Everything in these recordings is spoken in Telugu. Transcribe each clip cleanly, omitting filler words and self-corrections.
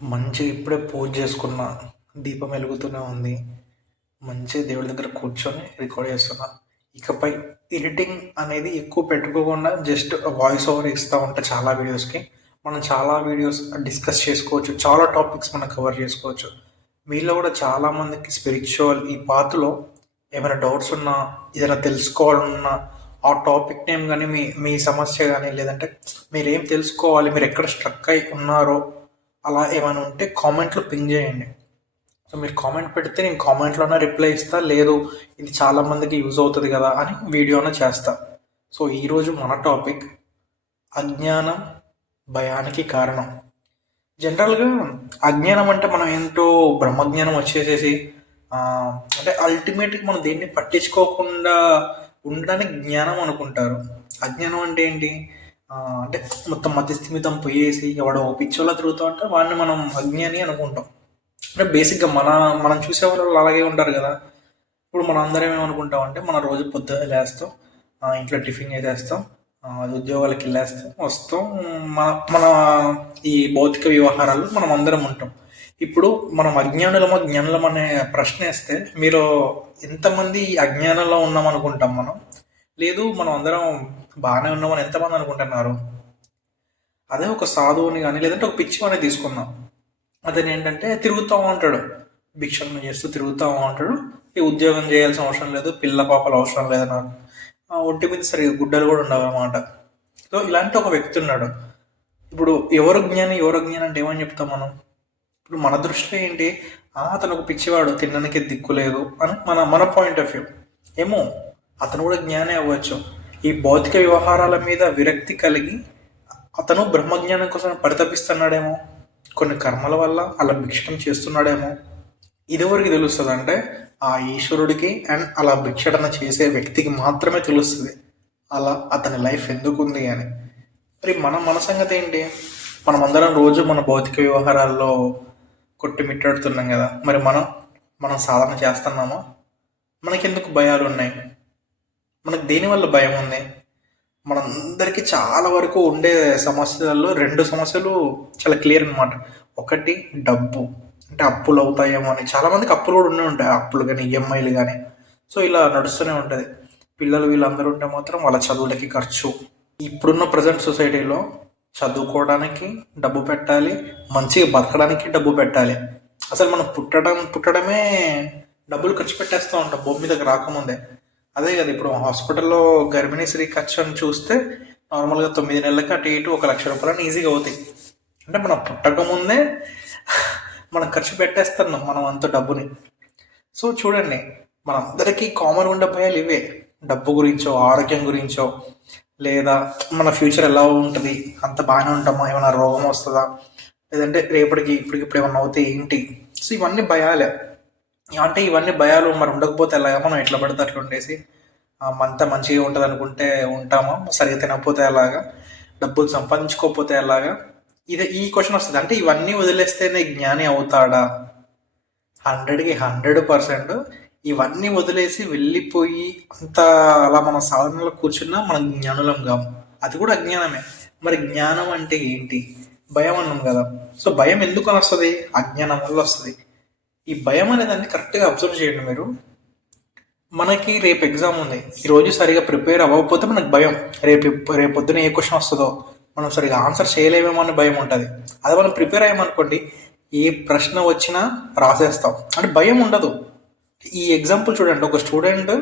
మంచిగా ఇప్పుడే పూజ చేసుకున్న. దీపం వెలుగుతూనే ఉంది. మంచిగా దేవుడి దగ్గర కూర్చొని రికార్డ్ చేస్తున్నా. ఇకపై ఎడిటింగ్ అనేది ఎక్కువ పెట్టుకోకుండా జస్ట్ వాయిస్ ఓవర్ ఇస్తూ ఉంటా చాలా వీడియోస్కి. మనం చాలా వీడియోస్ డిస్కస్ చేసుకోవచ్చు. చాలా టాపిక్స్ మనం కవర్ చేసుకోవచ్చు. మీలో కూడా చాలామందికి స్పిరిచువల్ ఈ పాత్రలో ఏమైనా డౌట్స్ ఉన్నా, ఏదైనా తెలుసుకోవాలన్నా, ఆ టాపిక్ నేమ్ కానీ మీ మీ సమస్య కానీ, లేదంటే మీరేం తెలుసుకోవాలి, మీరు ఎక్కడ స్ట్రక్ అయి ఉన్నారో అలా ఏమైనా ఉంటే కామెంట్లో పింగ్ చేయండి. సో మీరు కామెంట్ పెడితే నేను కామెంట్లోనే రిప్లై ఇస్తా, లేదు ఇది చాలామందికి యూజ్ అవుతుంది కదా అని వీడియోనే చేస్తా. సో ఈరోజు మన టాపిక్ అజ్ఞానం భయానికి కారణం. జనరల్గా అజ్ఞానం అంటే మనం ఏంటో బ్రహ్మజ్ఞానం వచ్చేసేసి అంటే అల్టిమేట్గా మనం దేన్ని పట్టించుకోకుండా ఉండడానికి జ్ఞానం అనుకుంటారు. అజ్ఞానం అంటే ఏంటి? అంటే మొత్తం మతిస్థిమితం పోయేసి ఎవడో పిచ్చోలా తిరుగుతూ ఉంటే వాడిని మనం అజ్ఞాని అనుకుంటాం. అంటే బేసిక్గా మనం చూసే వాళ్ళు అలాగే ఉంటారు కదా. ఇప్పుడు మనం అందరం ఏమనుకుంటాం అంటే మన రోజు పొద్దున్న లేస్తాం, ఇంట్లో టిఫిన్ చేసేస్తాం, ఉద్యోగాలకు వెళ్ళేస్తాం, వస్తాం, మన మన ఈ భౌతిక వ్యవహారాలు మనం అందరం ఉంటాం. ఇప్పుడు మనం అజ్ఞానులమా జ్ఞానులం అనే ప్రశ్న వేస్తే మీరు ఎంతమంది అజ్ఞానంలో ఉన్నాం అనుకుంటాం మనం? లేదు మనం అందరం బాగానే ఉన్నామని ఎంతమంది అనుకుంటున్నారు? అదే ఒక సాధువుని కానీ లేదంటే ఒక పిచ్చివాడిని తీసుకుందాం. అతను ఏంటంటే తిరుగుతూ ఉంటాడు, భిక్షణ చేస్తూ తిరుగుతూ ఉంటాడు. ఈ ఉద్యోగం చేయాల్సిన అవసరం లేదు, పిల్ల పాపలు అవసరం లేదు, నాకు ఒంటి మీద సరిగ్గా గుడ్డలు కూడా ఉండవు అన్నమాట. సో ఇలాంటి ఒక వ్యక్తి ఉన్నాడు. ఇప్పుడు ఎవరు జ్ఞాని అంటే ఏమని చెప్తాం మనం? ఇప్పుడు మన దృష్టిలో ఏంటి? అతను ఒక పిచ్చివాడు, తినడానికి దిక్కు లేదు అని మన పాయింట్ ఆఫ్ వ్యూ. ఏమో అతను కూడా జ్ఞానే అవ్వచ్చు. ఈ భౌతిక వ్యవహారాల మీద విరక్తి కలిగి అతను బ్రహ్మజ్ఞానం కోసం పరితపిస్తున్నాడేమో, కొన్ని కర్మల వల్ల అలా భిక్షణం చేస్తున్నాడేమో. ఇదివరకు తెలుస్తుంది అంటే ఆ ఈశ్వరుడికి అండ్ అలా భిక్షణ చేసే వ్యక్తికి మాత్రమే తెలుస్తుంది అలా అతని లైఫ్ ఎందుకుంది అని. మరి మన సంగతి ఏంటి? మనం అందరం రోజు మన భౌతిక వ్యవహారాల్లో కొట్టుమిట్టాడుతున్నాం కదా. మరి మనం సాధన చేస్తున్నామా? మనకెందుకు భయాలు ఉన్నాయి? మనకు దేనివల్ల భయం ఉంది? మనందరికీ చాలా వరకు ఉండే సమస్యలలో 2 సమస్యలు చాలా క్లియర్ అనమాట. ఒకటి డబ్బు, అంటే అప్పులు అవుతాయేమో అని. చాలామందికి అప్పులు కూడా ఉండే ఉంటాయి, అప్పులు కానీ ఈఎంఐలు కానీ. సో ఇలా నడుస్తూనే ఉంటుంది. పిల్లలు వీళ్ళందరూ ఉంటే మాత్రం వాళ్ళ చదువులకి ఖర్చు. ఇప్పుడున్న ప్రజెంట్ సొసైటీలో చదువుకోవడానికి డబ్బు పెట్టాలి, మంచిగా బతకడానికి డబ్బు పెట్టాలి. అసలు మనం పుట్టడమే డబ్బులు ఖర్చు పెట్టేస్తూ ఉంటాం భూమి మీదకి రాకముందే. అదే కదా ఇప్పుడు హాస్పిటల్లో గర్భిణీ స్త్రీ ఖర్చు అని చూస్తే నార్మల్గా 9 నెలలకి అటు ఇటు 1 లక్ష రూపాయలని ఈజీగా అవుతాయి. అంటే మనం పుట్టకముందే మనం ఖర్చు పెట్టేస్తున్నాం మనం అంత డబ్బుని. సో చూడండి, మనందరికీ కామన్ ఉండే భయాలు ఇవే. డబ్బు గురించో, ఆరోగ్యం గురించో, లేదా మన ఫ్యూచర్ ఎలా ఉంటుంది, అంత బాగానే ఉంటామా, ఏమైనా రోగం వస్తుందా, లేదంటే రేపటికి ఇప్పుడు ఏమన్నా అవుతాయి ఏంటి. సో ఇవన్నీ భయాలే. అంటే ఇవన్నీ భయాలు మరి ఉండకపోతే ఎలాగా? మనం ఎట్లా పడితే అట్లా ఉండేసి అంతా మంచిగా ఉంటుంది అనుకుంటే ఉంటామా? సరిగ్గా తినకపోతే ఎలాగా? డబ్బులు సంపాదించుకోకపోతే ఎలాగా? ఈ క్వశ్చన్ వస్తుంది. అంటే ఇవన్నీ వదిలేస్తేనే జ్ఞాని అవుతాడా? 100కి 100% ఇవన్నీ వదిలేసి వెళ్ళిపోయి అంత అలా మన సాధనలో కూర్చున్నా మనం జ్ఞానులం కాము. అది కూడా అజ్ఞానమే. మరి జ్ఞానం అంటే ఏంటి? భయం అన్నాం కదా. సో భయం ఎందుకు వస్తుంది? అజ్ఞానం వల్ల వస్తుంది. ఈ భయం అనేదాన్ని కరెక్ట్గా అబ్జర్వ్ చేయండి మీరు. మనకి రేపు ఎగ్జామ్ ఉంది, ఈరోజు సరిగా ప్రిపేర్ అవ్వకపోతే మనకు భయం. రేపొద్దున ఏ క్వశ్చన్ వస్తుందో, మనం సరిగా ఆన్సర్ చేయలేమేమో అని భయం ఉంటుంది. అదే మనం ప్రిపేర్ అయ్యామనుకోండి, ఏ ప్రశ్న వచ్చినా రాసేస్తాం, అంటే భయం ఉండదు. ఈ ఎగ్జాంపుల్ చూడండి, ఒక స్టూడెంట్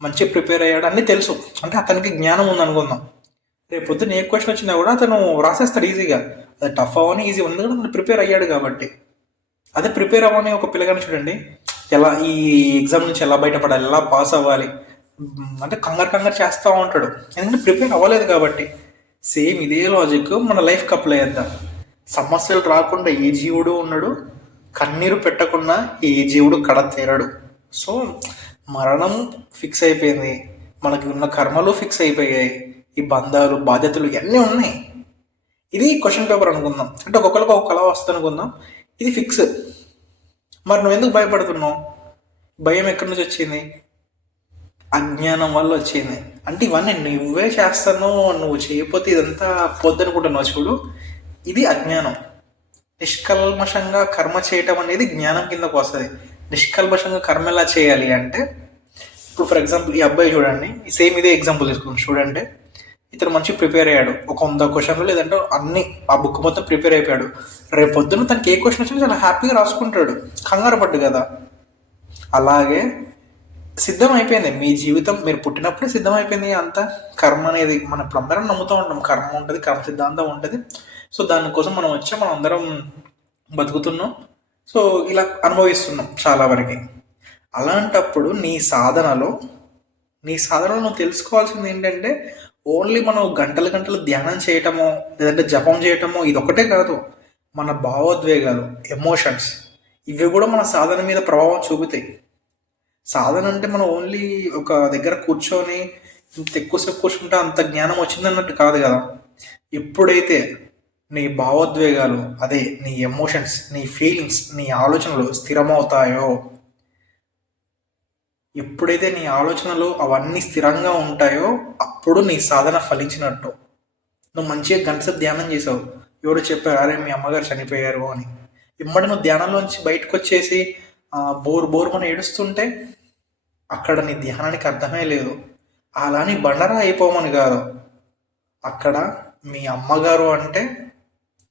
మంచిగా ప్రిపేర్ అయ్యాడు, అన్నీ తెలుసు, అంటే అతనికి జ్ఞానం ఉంది అనుకుందాం. రేపొద్దున ఏ క్వశ్చన్ వచ్చినా కూడా అతను రాసేస్తాడు ఈజీగా. అది టఫ్ అవ్వని ఈజీ ఉంది కూడా అతను ప్రిపేర్ అయ్యాడు కాబట్టి. అదే ప్రిపేర్ అవ్వని ఒక పిల్లగాని చూడండి, ఎలా ఈ ఎగ్జామ్ నుంచి ఎలా బయటపడాలి, ఎలా పాస్ అవ్వాలి అంటే కంగారు చేస్తూ ఉంటాడు, ఎందుకంటే ప్రిపేర్ అవ్వలేదు కాబట్టి. సేమ్ ఇదే లాజిక్ మన లైఫ్కి అప్లై చేద్దాం. సమస్యలు రాకుండా ఏ జీవుడు ఉన్నాడు, కన్నీరు పెట్టకుండా ఏ జీవుడు కడ తీరడు. సో మరణం ఫిక్స్ అయిపోయింది, మనకి ఉన్న కర్మలు ఫిక్స్ అయిపోయాయి, ఈ బంధాలు బాధ్యతలు ఇవన్నీ ఉన్నాయి. ఇది క్వశ్చన్ పేపర్ అనుకుందాం, అంటే ఒక్కొక్కరికి ఒక కళ వస్తుంది అనుకుందాం, ఇది ఫిక్స్. మరి నువ్వు ఎందుకు భయపడుతున్నావు? భయం ఎక్కడి నుంచి వచ్చింది? అజ్ఞానం వల్ల వచ్చింది. అంటే ఇవన్నీ నువ్వే చేస్తాను, నువ్వు చేయకపోతే ఇదంతా పోద్దనుకుంటున్నావు చూడు, ఇది అజ్ఞానం. నిష్కల్మషంగా కర్మ చేయటం అనేది జ్ఞానం కిందకు వస్తుంది. నిష్కల్మషంగా కర్మ ఎలా చేయాలి అంటే, ఇప్పుడు ఫర్ ఎగ్జాంపుల్ ఈ అబ్బాయి చూడండి, సేమ్ ఇదే ఎగ్జాంపుల్ తీసుకుందాం. చూడండి, ఇతను మంచి ప్రిపేర్ అయ్యాడు, ఒక 100 క్వశ్చన్లు లేదంటే అన్ని ఆ బుక్ మొత్తం ప్రిపేర్ అయిపోయాడు. రేపు పొద్దున్న తనకి ఏ క్వశ్చన్ వచ్చినా చాలా హ్యాపీగా రాసుకుంటాడు, కంగారు పడ్డు కదా. అలాగే సిద్ధం అయిపోయింది మీ జీవితం, మీరు పుట్టినప్పుడే సిద్ధం అయిపోయింది అంత. కర్మ అనేది మనం ఇప్పుడు అందరం నమ్ముతూ ఉంటాం, కర్మ ఉంటుంది, కర్మ సిద్ధాంతం ఉంటుంది. సో దానికోసం మనం వచ్చి మనం అందరం బతుకుతున్నాం. సో ఇలా అనుభవిస్తున్నాం చాలా వరకు. అలాంటప్పుడు నీ సాధనలో నువ్వు తెలుసుకోవాల్సింది ఏంటంటే, ఓన్లీ మనం గంటలు గంటలు ధ్యానం చేయటమో లేదంటే జపం చేయటమో ఇది ఒకటే కాదు. మన భావోద్వేగాలు, ఎమోషన్స్, ఇవి కూడా మన సాధన మీద ప్రభావం చూపుతాయి. సాధన అంటే మనం ఓన్లీ ఒక దగ్గర కూర్చొని ఇంత ఎక్కువసేపు కూర్చుంటే అంత జ్ఞానం వచ్చిందన్నట్టు కాదు కదా. ఎప్పుడైతే నీ భావోద్వేగాలు, అదే నీ ఎమోషన్స్, నీ ఫీలింగ్స్, నీ ఆలోచనలు స్థిరమవుతాయో, ఎప్పుడైతే నీ ఆలోచనలు అవన్నీ స్థిరంగా ఉంటాయో అప్పుడు నీ సాధన ఫలించినట్టు. నువ్వు మంచిగా గంటసేపు ధ్యానం చేసావు, ఎవరు చెప్పారు అరే మీ అమ్మగారు చనిపోయారు అని, ఇమ్మడి నువ్వు ధ్యానంలోంచి బయటకు వచ్చేసి బోర్ మనం ఏడుస్తుంటే అక్కడ నీ ధ్యానానికి అర్థమే లేదు. అలాని బండరా అయిపోమని కాదు, అక్కడ మీ అమ్మగారు అంటే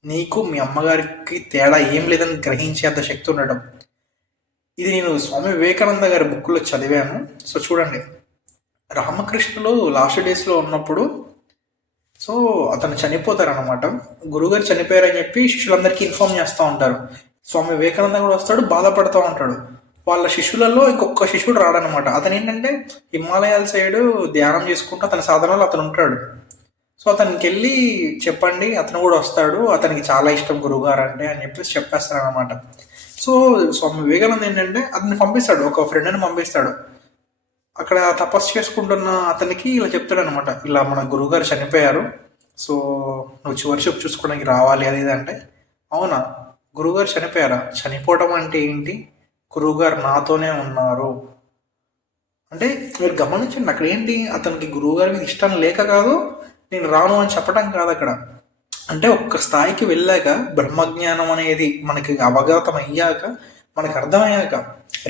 నీకు మీ అమ్మగారికి తేడా ఏం లేదని గ్రహించేంత శక్తి ఉండడం. ఇది నేను స్వామి వివేకానంద గారి బుక్లో చదివాను. సో చూడండి, రామకృష్ణులు లాస్ట్ డేస్లో ఉన్నప్పుడు, సో అతను చనిపోతారనమాట. గురువుగారు చనిపోయారని చెప్పి శిష్యులందరికీ ఇన్ఫార్మ్ చేస్తూ ఉంటారు. స్వామి వివేకానంద కూడా వస్తాడు, బాధపడుతూ ఉంటాడు. వాళ్ళ శిష్యులలో ఇంకొక శిష్యుడు రాడనమాట. అతను ఏంటంటే హిమాలయాల సైడ్ ధ్యానం చేసుకుంటూ అతని సాధనలో అతను ఉంటాడు. సో అతనికి వెళ్ళి చెప్పండి, అతను కూడా వస్తాడు, అతనికి చాలా ఇష్టం గురువుగారు అంటే అని చెప్పేసి చెప్పేస్తాడు అనమాట. సో స్వామి వివేకానంద ఏంటంటే అతన్ని పంపిస్తాడు, ఒక ఫ్రెండ్ని పంపిస్తాడు. అక్కడ తపస్సు చేసుకుంటున్న అతనికి ఇలా చెప్తాడు అనమాట, ఇలా మన గురువుగారు చనిపోయారు, సో నువ్వు చివరి చూపు చూసుకోవడానికి రావాలి అది ఇది అంటే, అవునా గురువుగారు చనిపోయారా, చనిపోవడం అంటే ఏంటి, గురువుగారు నాతోనే ఉన్నారు అంటే. మీరు గమనించండి, అక్కడ ఏంటి, అతనికి గురువుగారి మీద ఇష్టం లేక కాదు, నేను రాను అని చెప్పడం కాదు అక్కడ. అంటే ఒక్క స్థాయికి వెళ్ళాక, బ్రహ్మజ్ఞానం అనేది మనకి అవగతం అయ్యాక, మనకు అర్థమయ్యాక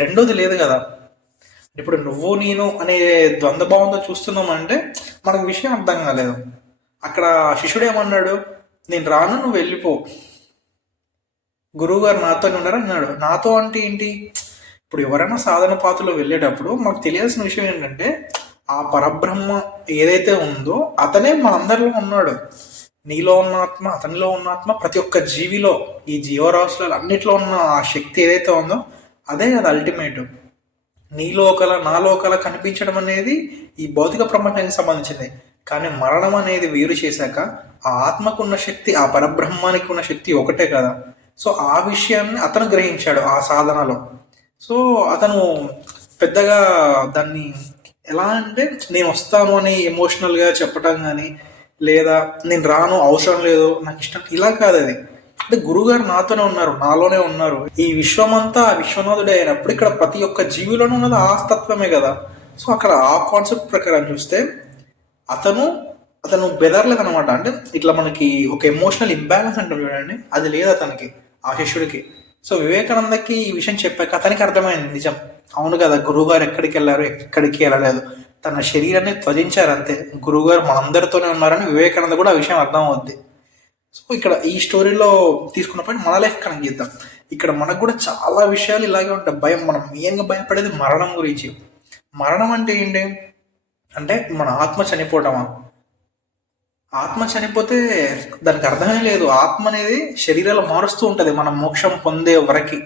రెండోది లేదు కదా. ఇప్పుడు నువ్వు నేను అనే ద్వంద్వభావంతో చూస్తున్నామంటే మనకు విషయం అర్థం కాలేదు. అక్కడ శిష్యుడు ఏమన్నాడు, నేను రాను నువ్వు వెళ్ళిపో, గురువుగారు నాతోనే ఉన్నారు అన్నాడు. నాతో అంటే ఏంటి, ఇప్పుడు ఎవరైనా సాధన పాత్రలో వెళ్ళేటప్పుడు మనకు తెలియాల్సిన విషయం ఏంటంటే, ఆ పరబ్రహ్మ ఏదైతే ఉందో అతనే మనందరిలో ఉన్నాడు. నీలో ఉన్న ఆత్మ, అతనిలో ఉన్న ఆత్మ, ప్రతి ఒక్క జీవిలో, ఈ జీవరాశులలో అన్నిట్లో ఉన్న ఆ శక్తి ఏదైతే ఉందో అదే అది అల్టిమేట్. నీలో ఒకల నాలో ఒకల కనిపించడం అనేది ఈ భౌతిక ప్రపంచానికి సంబంధించింది. కానీ మరణం అనేది వేరు చేశాక ఆ ఆత్మకు ఉన్న శక్తి, ఆ పరబ్రహ్మానికి ఉన్న శక్తి ఒకటే కదా. సో ఆ విషయాన్ని అతను గ్రహించాడు ఆ సాధనలో. సో అతను పెద్దగా దాన్ని ఎలా అంటే, నేను వస్తాను అని ఎమోషనల్గా చెప్పటం కానీ, లేదా నేను రాను అవసరం లేదు నాకు ఇష్టం, ఇలా కాదు. అది అంటే గురువుగారు నాతోనే ఉన్నారు, నాలోనే ఉన్నారు. ఈ విశ్వమంతా విశ్వనాథుడే అయినప్పుడు ఇక్కడ ప్రతి ఒక్క జీవిలోనూ ఉన్నది ఆ తత్వమే కదా. సో అక్కడ ఆ కాన్సెప్ట్ ప్రకారం చూస్తే అతను బెదర్లేదనమాట. అంటే ఇట్లా మనకి ఒక ఎమోషనల్ ఇంబ్యాలెన్స్ అంటే చూడండి, అది లేదు అతనికి, ఆ శిష్యుడికి. సో వివేకానందకి ఈ విషయం చెప్పాక అతనికి అర్థమైంది, నిజం అవును కదా, గురువుగారు ఎక్కడికి వెళ్ళారు, ఎక్కడికి వెళ్ళలేదు, తన శరీరాన్ని త్వజించారు అంతే, గురువుగారు మనందరితోనే ఉన్నారని వివేకానంద కూడా ఆ విషయం అర్థం అవుద్ది. సో ఇక్కడ ఈ స్టోరీలో తీసుకున్న పాయింట్ మన లైఫ్ కనెక్ట్ చేద్దాం. ఇక్కడ మనకు కూడా చాలా విషయాలు ఇలాగే ఉంటాయి. భయం, మనం మెయిన్గా భయపడేది మరణం గురించి. మరణం అంటే ఏంటి అంటే, మన ఆత్మ చనిపోవటమా? ఆత్మ చనిపోతే దానికి అర్థమే లేదు. ఆత్మ అనేది శరీరాలు మారుస్తూ ఉంటుంది మనం మోక్షం పొందే వరకు.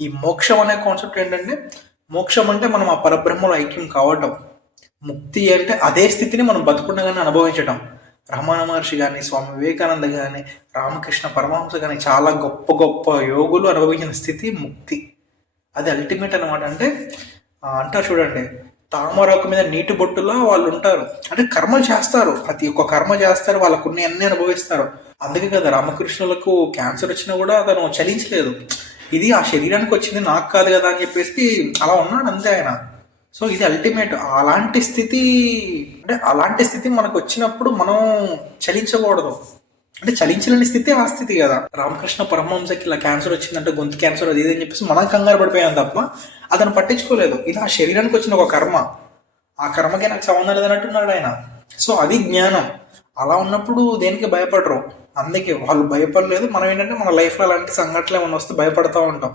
ఈ మోక్షం అనే కాన్సెప్ట్ ఏంటంటే, మోక్షం అంటే మనం ఆ పరబ్రహ్మలో ఐక్యం కావటం. ముక్తి అంటే అదే స్థితిని మనం బతుకుండగానే అనుభవించటం. రమణ మహర్షి కానీ, స్వామి వివేకానంద కానీ, రామకృష్ణ పరమహంస కానీ, చాలా గొప్ప గొప్ప యోగులు అనుభవించిన స్థితి ముక్తి. అది అల్టిమేట్ అనమాట. అంటే అంటారు చూడండి, తామరాకు మీద నీటి బొట్టులా వాళ్ళు ఉంటారు. అంటే కర్మలు చేస్తారు, ప్రతి ఒక్క కర్మ చేస్తారు, వాళ్ళకున్న అన్ని అనుభవిస్తారు. అందుకే కదా రామకృష్ణులకు క్యాన్సర్ వచ్చినా కూడా అతను చలించలేదు. ఇది ఆ శరీరానికి వచ్చింది, నాకు కాదు కదా అని చెప్పేసి అలా ఉన్నాడు అంతే ఆయన. సో ఇది అల్టిమేట్. అలాంటి స్థితి మనకు వచ్చినప్పుడు మనం చలించకూడదు. అంటే చలించలేని స్థితి ఆ స్థితి కదా. రామకృష్ణ పరమహంసకి ఇలా క్యాన్సర్ వచ్చిందంటే, గొంతు క్యాన్సర్ అది ఇదని చెప్పేసి మనం కంగారు పడిపోయాం తప్ప అతను పట్టించుకోలేదు. ఇలా శరీరానికి వచ్చిన ఒక కర్మ, ఆ కర్మకి నాకు సంబంధం లేదన్నట్టున్నాడు ఆయన. సో అది జ్ఞానం. అలా ఉన్నప్పుడు దేనికి భయపడరు. అందుకే వాళ్ళు భయపడలేదు. మనం ఏంటంటే మన లైఫ్లో అలాంటి సంఘటనలు ఏమైనా వస్తే భయపడతా ఉంటాం.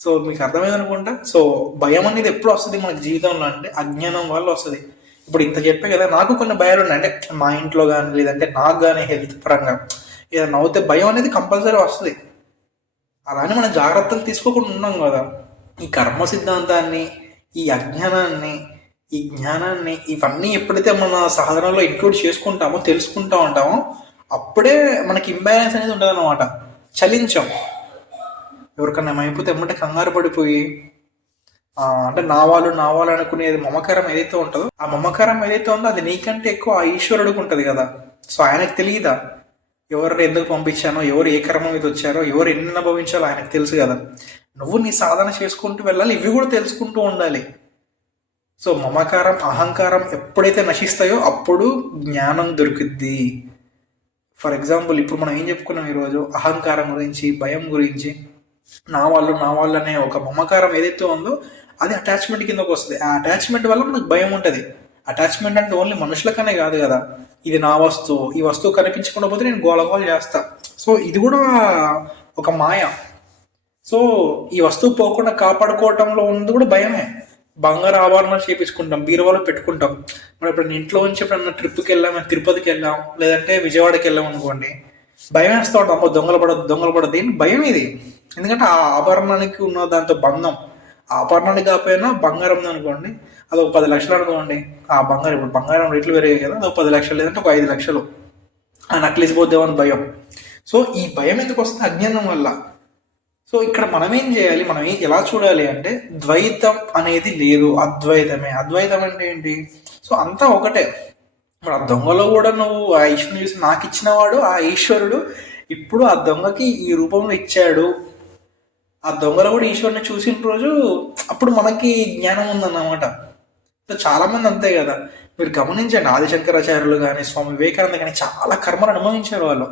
సో మీకు అర్థమైంది అనుకుంటా. సో భయం అనేది ఎప్పుడు వస్తుంది మనకి జీవితంలో అంటే అజ్ఞానం వల్ల వస్తుంది. ఇప్పుడు ఇంత చెప్పే కదా, నాకు కొన్ని భయాలు ఉన్నాయి. అంటే మా ఇంట్లో కానీ లేదంటే నాకు కానీ హెల్త్ పరంగా ఏదైనా అవుతే భయం అనేది కంపల్సరీ వస్తుంది. అలానే మనం జాగ్రత్తలు తీసుకోకుండా ఉన్నాం కదా. ఈ కర్మ సిద్ధాంతాన్ని, ఈ అజ్ఞానాన్ని, ఈ జ్ఞానాన్ని, ఇవన్నీ ఎప్పుడైతే మన సాధనలో ఇంక్లూడ్ చేసుకుంటామో, తెలుసుకుంటా ఉంటామో, అప్పుడే మనకి ఇంబ్యాలెన్స్ అనేది ఉంటుంది అనమాట. చలించాం. ఎవరికన్నా ఏమైపోతే ఎమ్మటే కంగారు పడిపోయి అంటే నా వాళ్ళు అనుకునేది మమకారం ఏదైతే ఉంటుందో, ఆ మమకారం ఏదైతే ఉందో అది నీకంటే ఎక్కువ ఆ ఈశ్వరుడికి ఉంటుంది కదా. సో ఆయనకు తెలియదా ఎవరిని ఎందుకు పంపించానో, ఎవరు ఏ కర్మ మీద వచ్చారో, ఎవరు ఎన్ని అనుభవించాలో ఆయనకు తెలుసు కదా. నువ్వు నీ సాధన చేసుకుంటూ వెళ్ళాలి, ఇవి కూడా తెలుసుకుంటూ ఉండాలి. సో మమకారం, అహంకారం ఎప్పుడైతే నశిస్తాయో అప్పుడు జ్ఞానం దొరుకుద్ది. ఫర్ ఎగ్జాంపుల్ ఇప్పుడు మనం ఏం చెప్పుకున్నాం ఈరోజు, అహంకారం గురించి, భయం గురించి. నా వాళ్ళు అనే ఒక మమకారం ఏదైతే ఉందో అది అటాచ్మెంట్ కిందకు వస్తుంది. ఆ అటాచ్మెంట్ వల్ల మనకు భయం ఉంటుంది. అటాచ్మెంట్ అంటే ఓన్లీ మనుషులకనే కాదు కదా. ఇది నా వస్తువు, ఈ వస్తువు కనిపించకుండా పోతే నేను గోలగోల చేస్తా. సో ఇది కూడా ఒక మాయ. సో ఈ వస్తువు పోకుండా కాపాడుకోవటంలో ఉంది కూడా భయమే. బంగారు ఆభరణాలు చేపించుకుంటాం, బీరువాలో పెట్టుకుంటాం. మనం ఇప్పుడు ఇంట్లో నుంచి ఎప్పుడన్నా ట్రిప్కి వెళ్ళాం, తిరుపతికి వెళ్ళాం, లేదంటే విజయవాడకి వెళ్ళాం అనుకోండి, భయం వేస్తూ ఉంటాం. అమ్మో దొంగలు పడదు భయం ఇది. ఎందుకంటే ఆ ఆభరణానికి ఉన్న దాంతో బంధం. ఆ ఆభరణానికి కాకపోయినా బంగారం అనుకోండి, అది ఒక 10 లక్షలు అనుకోండి. ఆ బంగారం ఇప్పుడు బంగారం రేట్లు పెరిగాయి కదా, అది ఒక 10 లక్షలు లేదంటే ఒక 5 లక్షలు. ఆ నక్లీస్ పోద్దేమని భయం. సో ఈ భయం ఎందుకు వస్తుంది? అజ్ఞానం వల్ల. సో ఇక్కడ మనం ఏం చేయాలి, మనం ఎలా చూడాలి అంటే ద్వైతం అనేది లేదు, అద్వైతమే. అద్వైతం అంటే ఏంటి? సో అంతా ఒకటే. మరి ఆ దొంగలో కూడా నువ్వు ఆ ఈశ్వరుని చూసి నాకు ఇచ్చినవాడు ఆ ఈశ్వరుడు ఇప్పుడు ఆ దొంగకి ఈ రూపంలో ఇచ్చాడు. ఆ దొంగలో కూడా ఈశ్వరుని చూసిన రోజు అప్పుడు మనకి జ్ఞానం ఉందన్నమాట. సో చాలా మంది అంతే కదా, మీరు గమనించండి. ఆదిశంకరాచార్యులు కానీ, స్వామి వివేకానంద కానీ చాలా కర్మలు అనుభవించారు వాళ్ళు.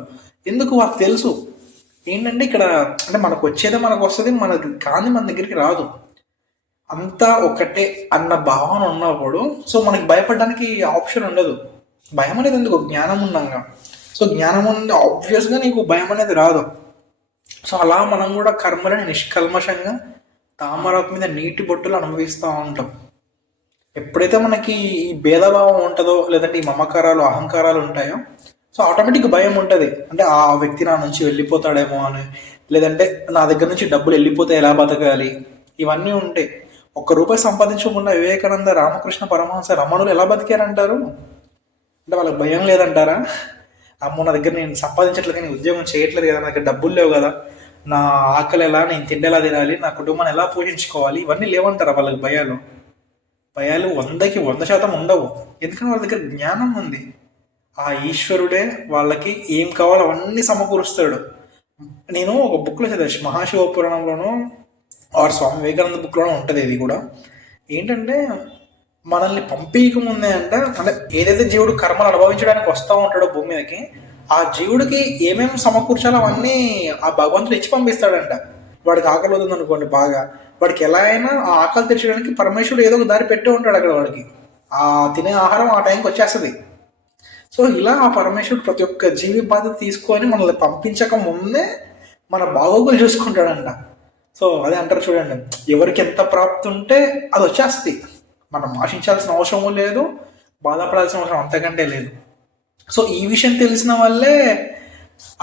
ఎందుకు? వాళ్ళకి తెలుసు ఏంటంటే ఇక్కడ అంటే మనకు వచ్చేదే మనకు వస్తుంది, మనకి కానీ మన దగ్గరికి రాదు. అంతా ఒకటే అన్న భావన ఉన్నప్పుడు సో మనకి భయపడడానికి ఆప్షన్ ఉండదు. భయం అనేది ఎందుకు? జ్ఞానం ఉన్నాగా. సో జ్ఞానం ఉంది, ఆబ్వియస్గా నీకు భయం అనేది రాదు. సో అలా మనం కూడా కర్మలని నిష్కల్మషంగా తామరాకు మీద నీటి బొట్టులు అనుభవిస్తూ ఉంటాం. ఎప్పుడైతే మనకి ఈ భేదభావం ఉంటుందో, లేదంటే ఈ మమకారాలు, అహంకారాలు ఉంటాయో, సో ఆటోమేటిక్ భయం ఉంటుంది. అంటే ఆ వ్యక్తి నా నుంచి వెళ్ళిపోతాడేమో అని, లేదంటే నా దగ్గర నుంచి డబ్బులు వెళ్ళిపోతే ఎలా బతకాలి, ఇవన్నీ ఉంటాయి. ₹1 సంపాదించకుండా వివేకానంద, రామకృష్ణ పరమహంస, రమణులు ఎలా బతికారంటారు? అంటే వాళ్ళకి భయం లేదంటారా? అమ్మో నా దగ్గర నేను సంపాదించట్లేదు, నేను ఉద్యోగం చేయట్లేదు కదా, నా దగ్గర డబ్బులు లేవు కదా, నా ఆకలి ఎలా, నేను తిండేలా తినాలి, నా కుటుంబాన్ని ఎలా పోషించుకోవాలి, ఇవన్నీ లేవంటారా వాళ్ళకి? భయాలు 100కి 100% ఉండవు. ఎందుకంటే వాళ్ళ దగ్గర జ్ఞానం ఉంది. ఆ ఈశ్వరుడే వాళ్ళకి ఏం కావాలో అవన్నీ సమకూరుస్తాడు. నేను ఒక బుక్లో చదివాను, మహాశివపురాణంలోనూ ఆర్ స్వామి వివేకానంద బుక్లోనూ ఉంటుంది. ఇది కూడా ఏంటంటే మనల్ని పంపీక ముందే అంటే ఏదైతే జీవుడు కర్మలు అనుభవించడానికి వస్తూ ఉంటాడో భూమి మీదకి, ఆ జీవుడికి ఏమేమి సమకూర్చాలో అవన్నీ ఆ భగవంతుడు ఇచ్చి పంపిస్తాడంట. వాడికి ఆకలి అవుతుంది అనుకోండి బాగా, వాడికి ఎలా అయినా ఆ ఆకలి తెచ్చడానికి పరమేశ్వరుడు ఏదో ఒక దారి పెట్టే ఉంటాడు అక్కడ. వాడికి ఆ తినే ఆహారం ఆ టైంకి వచ్చేస్తుంది. సో ఇలా ఆ పరమేశ్వరుడు ప్రతి ఒక్క జీవి బాధ్యత తీసుకొని మనల్ని పంపించక ముందే మన బాగోగులు చూసుకుంటాడంట. సో అదే అంటారు చూడండి, ఎవరికి ఎంత ప్రాప్తి ఉంటే అది వచ్చేస్తుంది. మనం ఆశించాల్సిన అవసరం లేదు, బాధపడాల్సిన అవసరం అంతకంటే లేదు. సో ఈ విషయం తెలిసిన వాళ్ళే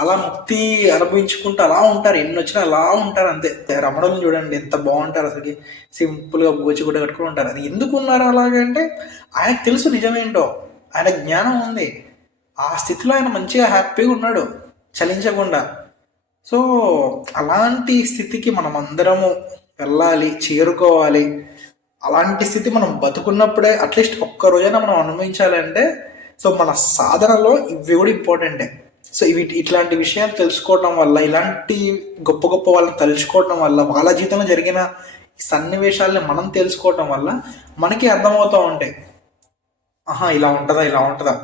అలా ముక్తి అనుభవించుకుంటూ అలా ఉంటారు. ఎన్ని వచ్చినా అలా ఉంటారు అంతే. రమణులు చూడండి ఎంత బాగుంటారు, అసలు సింపుల్గా గోచిగుడ్డ కట్టుకుని ఉంటారు. అది ఎందుకు ఉన్నారు అలాగంటే ఆయనకు తెలుసు నిజమేంటో, ఆయన జ్ఞానం ఉంది. ఆ స్థితిలో ఆయన మంచిగా హ్యాపీగా ఉన్నాడు, చలించకుండా. సో అలాంటి స్థితికి మనం అందరము వెళ్ళాలి, చేరుకోవాలి. అలాంటి స్థితి మనం బతుకున్నప్పుడే అట్లీస్ట్ ఒక్క రోజైనా మనం అనుభవించాలంటే సో మన సాధనలో ఇవి కూడా ఇంపార్టెంటే. సో ఇట్లాంటి విషయాలు తెలుసుకోవడం వల్ల, ఇలాంటి గొప్ప గొప్ప వాళ్ళని తలుచుకోవడం వల్ల, వాళ్ళ జీవితంలో జరిగిన సన్నివేశాలని మనం తెలుసుకోవటం వల్ల మనకి అర్థమవుతూ ఉంటాయి. ఆహా ఇలా ఉంటుందా, ఇలా ఉంటుందా.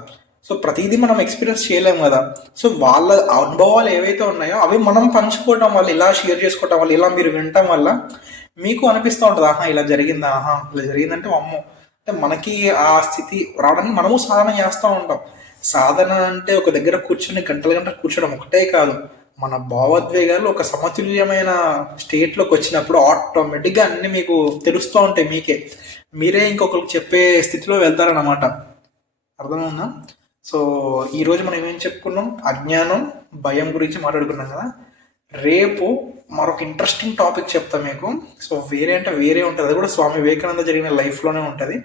సో ప్రతిదీ మనం ఎక్స్పీరియన్స్ చేయలేము కదా. సో వాళ్ళ అనుభవాలు ఏవైతే ఉన్నాయో అవి మనం పంచుకోవటం వల్ల, ఇలా షేర్ చేసుకోవటం వల్ల, ఇలా మీరు వినటం వల్ల మీకు అనిపిస్తూ ఉంటుంది, ఆహా ఇలా జరిగిందా, ఆహా ఇలా జరిగిందంటే అమ్మో, అంటే మనకి ఆ స్థితి రావడానికి మనము సాధన చేస్తూ ఉంటాం. సాధన అంటే ఒక దగ్గర కూర్చొని గంటల గంటలు కూర్చోడం ఒకటే కాదు, మన భావోద్వేగాలు ఒక సమతుల్యమైన స్టేట్లోకి వచ్చినప్పుడు ఆటోమేటిక్గా అన్నీ మీకు తెలుస్తూ ఉంటాయి. మీరే ఇంకొకరికి చెప్పే స్థితిలో వెళ్తారన్నమాట. అర్థమవుందా? సో ఈరోజు మనం ఏమేం చెప్పుకున్నాం, అజ్ఞానం, భయం గురించి మాట్లాడుకున్నాం కదా. రేపు మరొక ఇంట్రెస్టింగ్ టాపిక్ చెప్తా మీకు. సో వేరే అంటే వేరే ఉంటుంది, అది కూడా స్వామి వివేకానంద జరిగిన లైఫ్లోనే ఉంటుంది.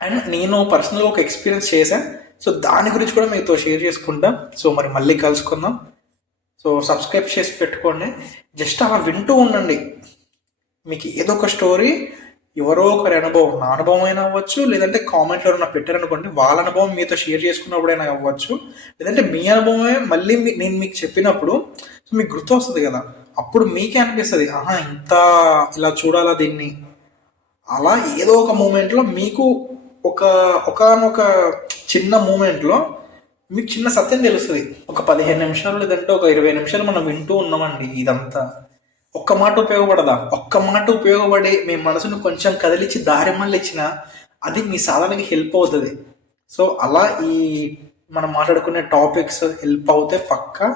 అండ్ నేను పర్సనల్గా ఒక ఎక్స్పీరియన్స్ చేశాను, సో దాని గురించి కూడా మీతో షేర్ చేసుకుంటాం. సో మరి మళ్ళీ కలుసుకుందాం. సో సబ్స్క్రైబ్ చేసి పెట్టుకోండి, జస్ట్ అలా వింటూ ఉండండి. మీకు ఏదో ఒక స్టోరీ, ఎవరో ఒకరి అనుభవం, నా అనుభవం అయినా అవ్వచ్చు, లేదంటే కామెంట్లో ఎవరైనా పెట్టారనుకోండి, వాళ్ళ అనుభవం మీతో షేర్ చేసుకున్నప్పుడైనా అవ్వచ్చు, లేదంటే మీ అనుభవమే మళ్ళీ నేను మీకు చెప్పినప్పుడు సో మీకు గుర్తు వస్తుంది కదా, అప్పుడు మీకే అనిపిస్తుంది, ఆహా ఇంత ఇలా చూడాలా దీన్ని. అలా ఏదో ఒక మూమెంట్లో మీకు ఒకనొక చిన్న మూమెంట్లో మీకు చిన్న సత్యం తెలుస్తుంది. ఒక 15 నిమిషాలు లేదంటే ఒక 20 నిమిషాలు మనం వింటూ ఉన్నామండి ఇదంతా, ఒక్క మాట ఉపయోగపడదా? ఒక్క మాట ఉపయోగపడి మీ మనసును కొంచెం కదిలించి దారి మళ్ళీ ఇచ్చిన అది మీ సాధనకి హెల్ప్ అవుతుంది. సో అలా ఈ మనం మాట్లాడుకునే టాపిక్స్ హెల్ప్ అవుతే పక్కా.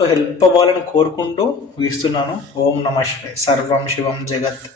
సో హెల్ప్ అవ్వాలని కోరుకుంటూ వీస్తున్నాను. ఓం నమః శివాయ. సర్వం శివం జగత్.